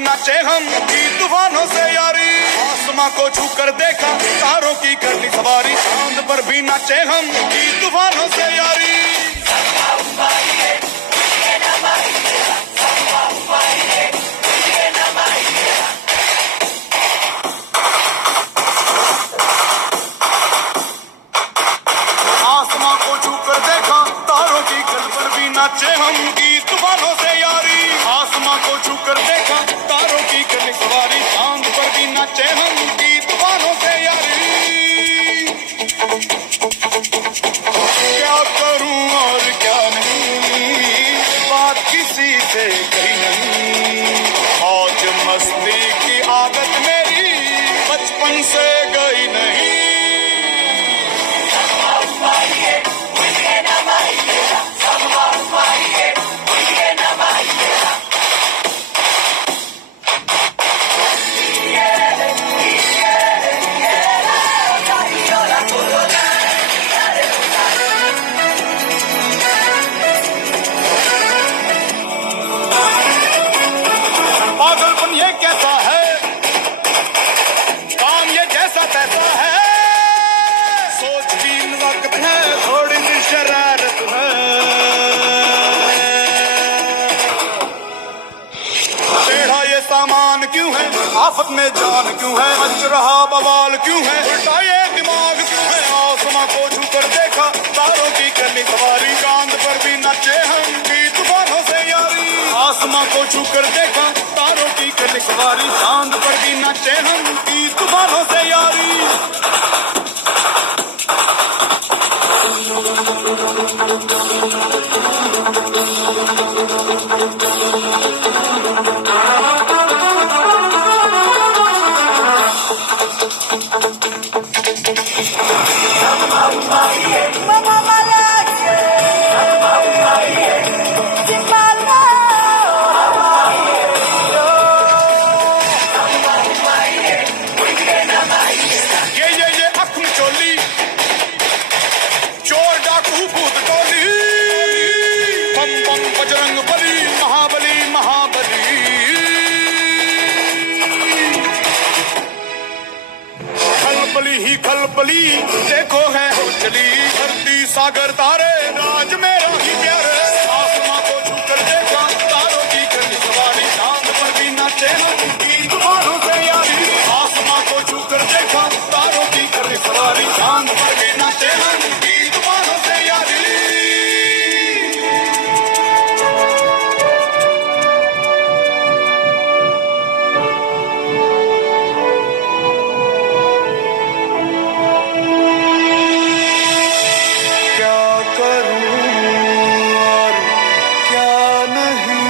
नाचे हम की तूफानों से यारी। आसमां को छू कर देखा तारों की कर ली सवारी। चांद पर भी नाचे हम की तूफानों से यारी। आसमां को छू कर देखा तारों की कर पर भी नाचे हम की तूफानों से यारी। आसमां को छू कर देखा तारों की कर ली सवारी। चांद पर भी नाचे हम की तूफानों से यारी। क्या करूं और क्या नहीं, बात किसी से कही नहीं। मौज मस्ती की आदत मेरी बचपन से गई नहीं। पागलपन ये कैसा है, काम ये जैसा तैसा है। सोच तीन वक्त है, थोड़ी सी शरारत है। टेढ़ा ये सामान क्यों है, आफत में जान क्यों है। मच रहा बवाल क्यों है, उल्टा ये दिमाग क्यों है। आसमां को छू कर देखा तारों की करनी सवारी। चांद पर भी नाचे हम की तूफानों से यारी। आसमां को छू कर देखा तारों की करनी सवारी। चांद पर भी नाचे हम की तूफानों से यारी। ये अख में चोली, चोर डाकू भूत टोली। बम बम बजरंग बली, महाबली महाबली। खलबली ही खलबली, देखो है हो चली। धरती सागर तारे, राज मेरा ही प्यारे। आसमां को छू कर देखा तारों की करनी सवारी। चांद पर भी नाचे हम की तूफानों से यारी। आसमां को छू कर देखा तारों की करनी सवारी। चांद पर भी नाचे हम की तूफानों से यारी। क्या करूं और क्या नहीं,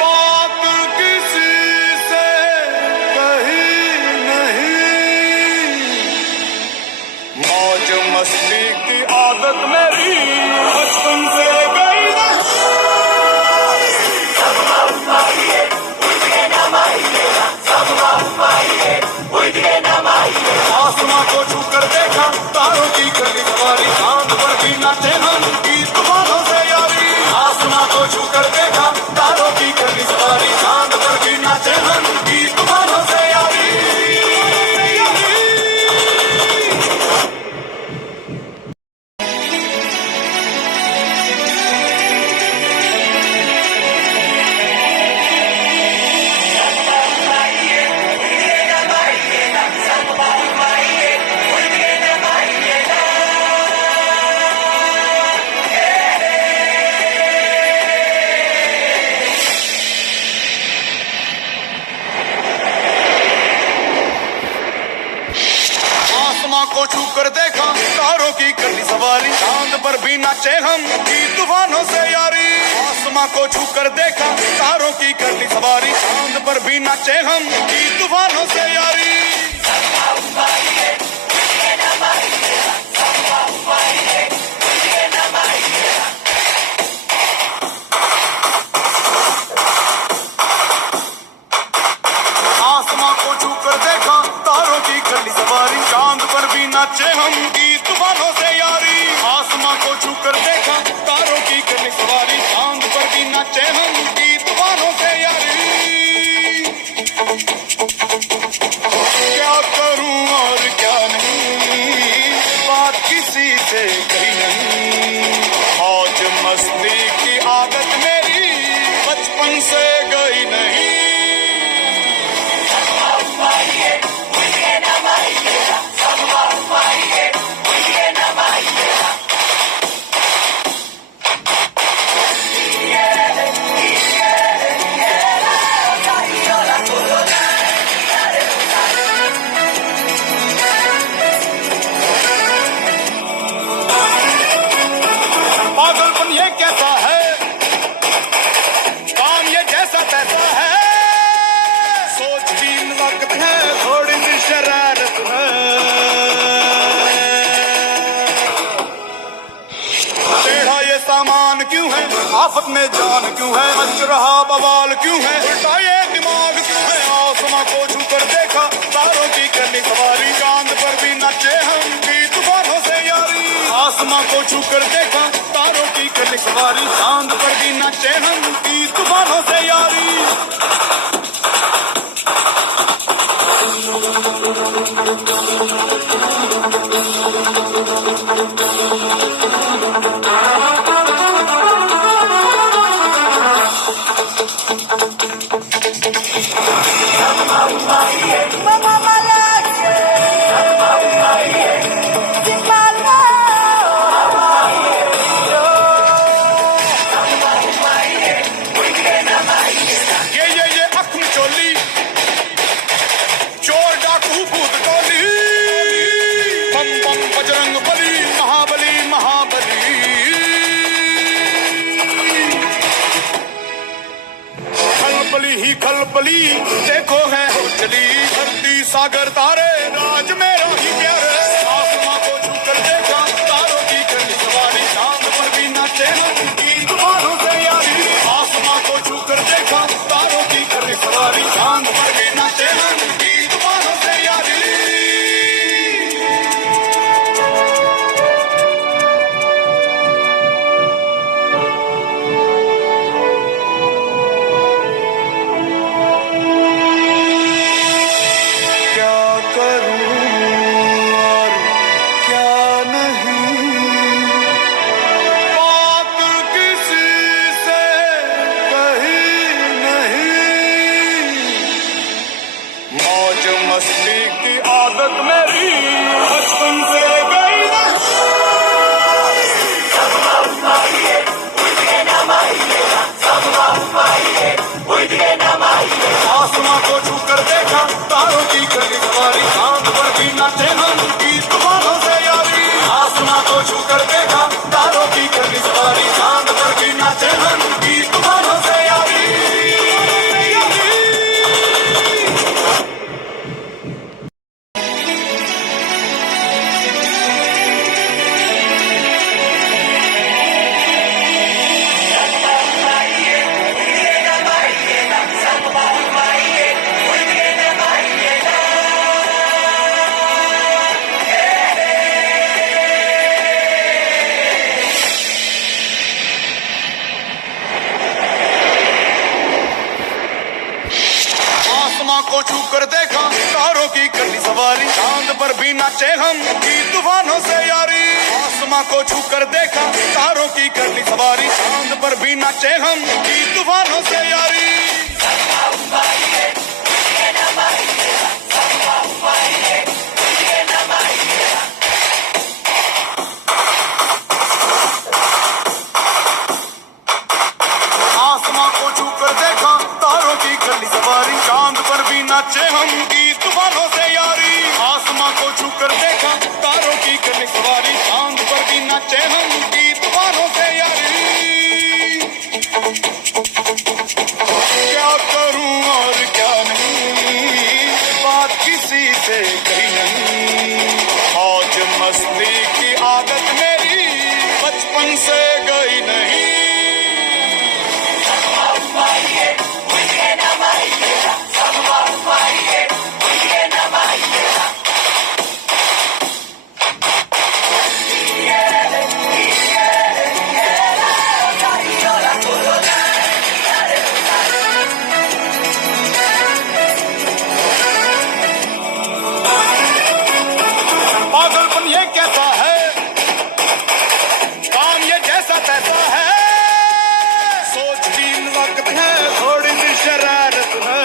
बात किसी से कही नहीं। मौज मस्ती की आदत मेरी बचपन से गई नहीं। आसमां को छू कर देखा तारों की करनी सवारी। चांद पर भी नाचे हम की तूफानों से यारी। आसमां को छू कर देखा तारों की करनी सवारी। चांद पर भी नाचे हम की तूफानों से यारी। आसमां को छू कर देखा तारों की करनी सवारी। चांद पर भी नाचे हम की तूफानों से यारी। आसमां को छू कर देखा तारों की करनी सवारी। चांद पर भी नाचे हम की तूफानों से यारी। आसमां को छू कर देखा तारों की करनी सवारी। चांद पर भी नाचे हम की तूफानों से यारी। आसमां को छू कर देखा तारों की करनी सवारी। चांद पर भी नाचे हम की तूफानों से यारी। आफत में जान क्यों है, मच रहा बवाल क्यों है, उल्टा ये दिमाग क्यों है। आसमां को छू कर देखा, तारों की करनी सवारी, चांद पर भी नाचे हम की तूफानों से यारी। आसमां को छू कर देखा, तारों की करनी सवारी, चांद पर भी नाचे हम की तूफानों से यारी। ये अख में चोली, चोर डाकू भूत टोली, बम बम बजरंग बली, महाबली महाबली। खलबली ही खलबली, देखो है हो चली, धरती सागर तारे, राज मेरा ही प्यारे। आसमां को छू कर देखा, तारों की करनी सवारी, चांद पर भी नाचे हम की तूफानों से यारी। आसमां को छू कर देखा, तारों की करनी सवारी, चांद पर भी नाचे हम की तूफानों से यारी। क्या करूं और क्या नहीं, बात किसी से कही नहीं। मौज मस्ती की आदत मेरी बचपन से गई ना। आसमां को छू कर देखा, तारों की करनी सवारी, चांद पर भी नाचे हम की तूफानों से यारी। आसमां को छू कर देखा, तारों की करनी सवारी, चांद पर भी नाचे हम की तूफानों से यारी। आसमां को छू कर देखा, तारों की करनी सवारी, चांद पर भी नाचे हम की तूफानों से यारी। आसमां को छू कर देखा, तारों की करनी सवारी, चांद पर भी नाचे हम की तूफानों से यारी। आसमां को छू कर देखा, तारों की करनी सवारी, चांद पर भी नाचे हम की तूफानों से यारी। आसमां को छू कर देखा, तारों की करनी सवारी, चांद पर भी नाचे हम की तूफानों से यारी। क्या करूं और क्या नहीं, बात किसी से कही नहीं। मौज मस्ती की आदत मेरी बचपन से गई नहीं। पागलपन ये कैसा है, काम ये जैसा तैसा है, सोच तीन वक्त है, थोड़ी सी शरारत है।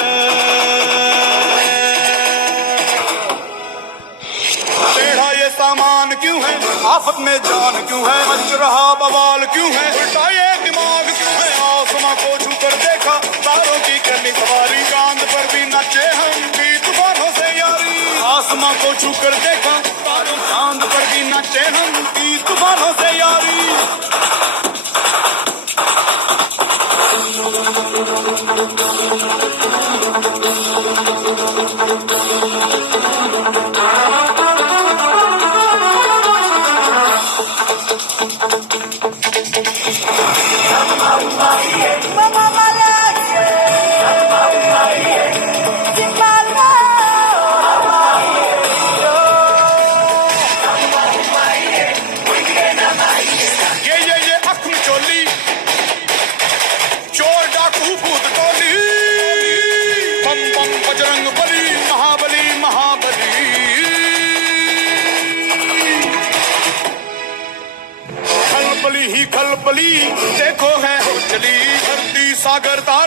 टेढ़ा ये सामान क्यों है, आफत में जान क्यों है, मच रहा बवाल क्यों है, उल्टा ये दिमाग क्यों है। आसमां को छू कर देखा, तारों की करनी सवारी, चांद पर भी नाचे हम की तूफानों से यारी। आसमां को छू कर देखा, तारों चांद पर भी नाचे हम की तूफानों से यारी। खलबली देखो है हो चली धरती सागर तारे